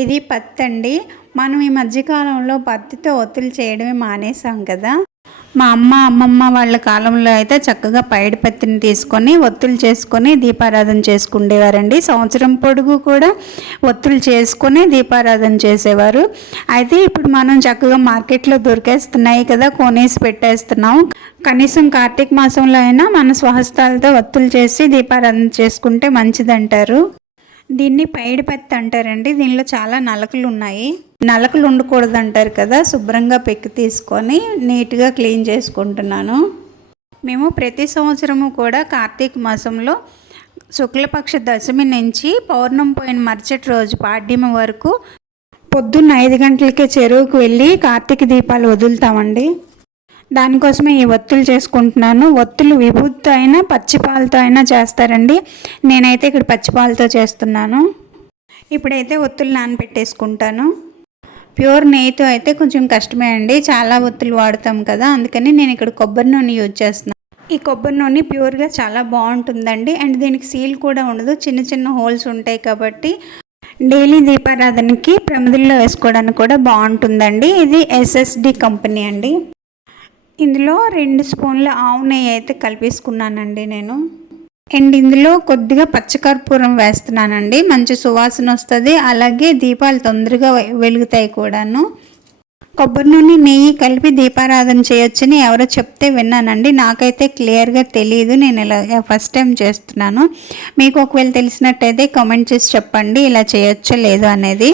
ఇది పత్తి అండి. మనం ఈ మధ్యకాలంలో పత్తితో ఒత్తులు చేయడమే మానేసాం కదా. మా అమ్మమ్మ వాళ్ళ కాలంలో అయితే చక్కగా పైడి పత్తిని తీసుకొని ఒత్తులు చేసుకొని దీపారాధన చేసుకునేవారండి. సంవత్సరం పొడుగు కూడా ఒత్తులు చేసుకొని దీపారాధన చేసేవారు. అయితే ఇప్పుడు మనం చక్కగా మార్కెట్లో దొరికేస్తున్నాయి కదా, కొనేసి పెట్టేస్తున్నాం. కనీసం కార్తీక మాసంలో అయినా మన స్వహస్తాలతో ఒత్తులు చేసి దీపారాధన చేసుకుంటే మంచిదంటారు. దీన్ని పైడి పత్తి అంటారండి. దీనిలో చాలా నలకలు ఉన్నాయి. నలకలు ఉండకూడదు అంటారు కదా. శుభ్రంగా పెక్కి తీసుకొని నీట్గా క్లీన్ చేసుకుంటున్నాను. మేము ప్రతి సంవత్సరము కూడా కార్తీక మాసంలో శుక్లపక్ష దశమి నుంచి పౌర్ణమి పోయిన మరుసటి రోజు పాడ్యమి వరకు పొద్దున్న 5 గంటలకే చెరువుకు వెళ్ళి కార్తీక దీపాలు వదులుతామండి. దానికోసమే ఈ ఒత్తులు చేసుకుంటున్నాను. ఒత్తులు విభూతితో అయినా పచ్చిపాలతో అయినా చేస్తారండి. నేనైతే ఇక్కడ పచ్చిపాలతో చేస్తున్నాను. ఇప్పుడైతే ఒత్తులు నానబెట్టేసుకుంటాను. ప్యూర్ నెయ్యితో అయితే కొంచెం కష్టమే అండి. చాలా ఒత్తులు వాడతాం కదా, అందుకని నేను ఇక్కడ కొబ్బరి నూనె యూజ్ చేస్తున్నాను. ఈ కొబ్బరి నూనె ప్యూర్గా చాలా బాగుంటుందండి. అండ్ దీనికి సీల్ కూడా ఉండదు, చిన్న చిన్న హోల్స్ ఉంటాయి కాబట్టి డైలీ దీపారాధనకి ప్రమిదల్లో వేసుకోవడానికి కూడా బాగుంటుందండి. ఇది SSD కంపెనీ అండి. ఇందులో 2 స్పూన్ల ఆవు నెయ్యి అయితే కలిపేసుకున్నానండి నేను. అండ్ ఇందులో కొద్దిగా పచ్చకర్పూరం వేస్తున్నానండి. మంచి సువాసన వస్తుంది, అలాగే దీపాలు తొందరగా వెలుగుతాయి కూడాను. కొబ్బరి నూనె నెయ్యి కలిపి దీపారాధన చేయొచ్చని ఎవరో చెప్తే విన్నానండి. నాకైతే క్లియర్గా తెలియదు. నేను ఇలా ఫస్ట్ టైం చేస్తున్నాను. మీకు ఒకవేళ తెలిసినట్టయితే కామెంట్ చేసి చెప్పండి ఇలా చేయొచ్చో లేదో అనేది.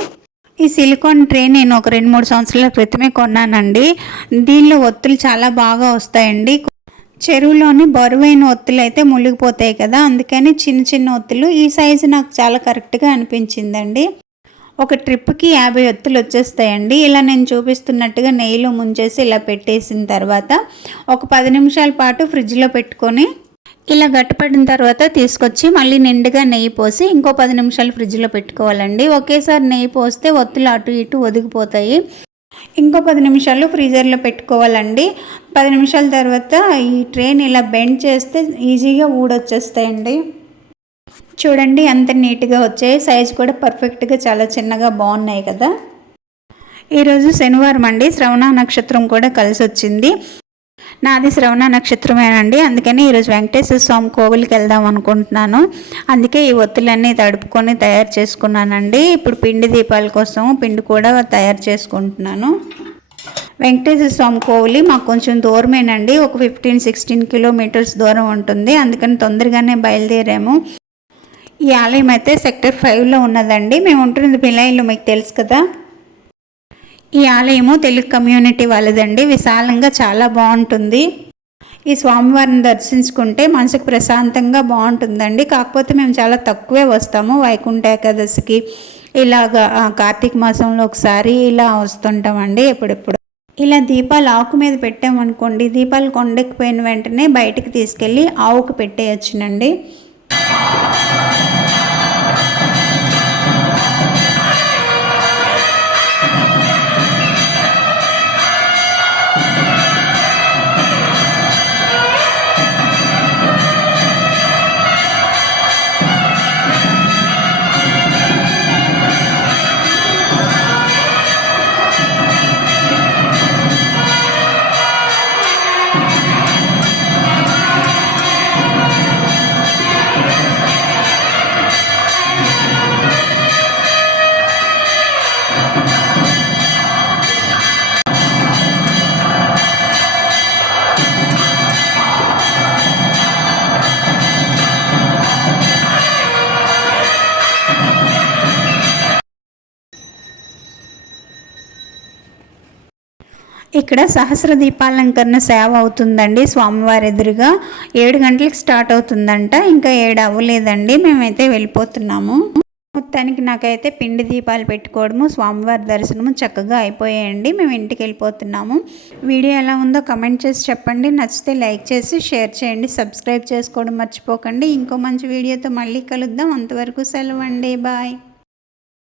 ఈ సిలికాన్ ట్రే నేను ఒక 2-3 సంవత్సరాల క్రితమే కొన్నానండి. దీనిలో ఒత్తులు చాలా బాగా వస్తాయండి. చెరువులోని బరువైన ఒత్తులు అయితే మునిగిపోతాయి కదా, అందుకని చిన్న చిన్న ఒత్తులు ఈ సైజు నాకు చాలా కరెక్ట్గా అనిపించిందండి. ఒక ట్రిప్కి 50 ఒత్తులు వచ్చేస్తాయండి. ఇలా నేను చూపిస్తున్నట్టుగా నెయ్యిలో ముంచేసి ఇలా పెట్టేసిన తర్వాత ఒక 10 నిమిషాల పాటు ఫ్రిడ్జ్లో పెట్టుకొని ఇలా గట్టిపడిన తర్వాత తీసుకొచ్చి మళ్ళీ నిండుగా నెయ్యి పోసి ఇంకో 10 నిమిషాలు ఫ్రిడ్జ్లో పెట్టుకోవాలండి. ఒకేసారి నెయ్యి పోస్తే ఒత్తులు అటు ఇటు ఒదిగిపోతాయి. ఇంకో 10 నిమిషాలు ఫ్రీజర్లో పెట్టుకోవాలండి. 10 నిమిషాల తర్వాత ఈ ట్రేని ఇలా బెండ్ చేస్తే ఈజీగా ఊడొచ్చేస్తాయండి. చూడండి ఎంత నీట్గా వచ్చాయి. సైజు కూడా పర్ఫెక్ట్గా చాలా చిన్నగా బాగున్నాయి కదా. ఈరోజు శనివారం అండి. శ్రవణ నక్షత్రం కూడా కలిసి వచ్చింది. నాది శ్రవణ నక్షత్రమేనండి. అందుకని ఈరోజు వెంకటేశ్వర స్వామి కోవిలికి వెళ్దాం అనుకుంటున్నాను. అందుకే ఈ ఒత్తులన్నీ తడుపుకొని తయారు చేసుకున్నానండి. ఇప్పుడు పిండి దీపాల కోసం పిండి కూడా తయారు చేసుకుంటున్నాను. వెంకటేశ్వర స్వామి కోవిలి మాకు కొంచెం దూరమేనండి. ఒక 15-16 కిలోమీటర్స్ దూరం ఉంటుంది. అందుకని తొందరగానే బయలుదేరాము. ఈ ఆలయం అయితే సెక్టర్ 5లో ఉన్నదండి. మేము ఉంటున్నది పిల్లలు, మీకు తెలుసు కదా. ఈ ఆలయము తెలుగు కమ్యూనిటీ వాళ్ళదండి. విశాలంగా చాలా బాగుంటుంది. ఈ స్వామివారిని దర్శించుకుంటే మనసుకు ప్రశాంతంగా బాగుంటుందండి. కాకపోతే మేము చాలా తక్కువే వస్తాము. వైకుంఠ ఏకాదశికి ఇలాగా కార్తీక మాసంలో ఒకసారి ఇలా వస్తుంటామండి ఎప్పుడెప్పుడు. ఇలా దీపాలు ఆకు మీద పెట్టామనుకోండి, దీపాలు కొండెక్కిపోయిన వెంటనే బయటికి తీసుకెళ్ళి ఆవుకు పెట్టేయచ్చునండి. ఇక్కడ సహస్ర దీపాలంకరణ సేవ అవుతుందండి స్వామివారి ఎదురుగా. 7 గంటలకు స్టార్ట్ అవుతుందంట. ఇంకా 7 అవ్వలేదండి. మేమైతే వెళ్ళిపోతున్నాము. మొత్తానికి నాకైతే పిండి దీపాలు పెట్టుకోవడము, స్వామివారి దర్శనము చక్కగా అయిపోయాయండి. మేము ఇంటికి వెళ్ళిపోతున్నాము. వీడియో ఎలా ఉందో కమెంట్ చేసి చెప్పండి. నచ్చితే లైక్ చేసి షేర్ చేయండి. సబ్స్క్రైబ్ చేసుకోవడం మర్చిపోకండి. ఇంకో మంచి వీడియోతో మళ్ళీ కలుద్దాం. అంతవరకు సెలవు అండి. బాయ్.